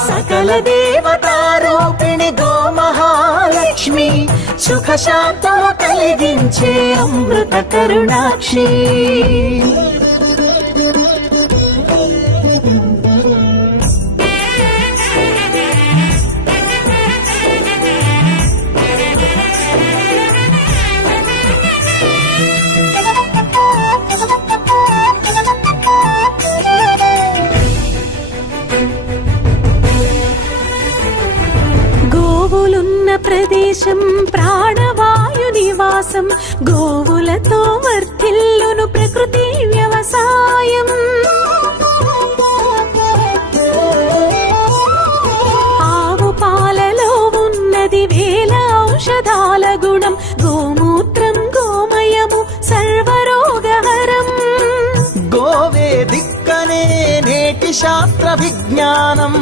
సకల దేవతారూపిణి గో మహాలక్ష్మి సుఖ శాంతము కలిగించే అమృత కరుణాక్షి గోవులున్న ప్రదేశం ప్రాణవాయు నివాసం గోవులతో వర్ధిల్లును ప్రకృతి వ్యవసాయం ఆవు పాలలో ఉన్నది వేల ఔషధాల గుణం గోమూత్రం గోమయము సర్వరోగహరం గోవే దిక్కనే నేటి శాస్త్ర విజ్ఞానం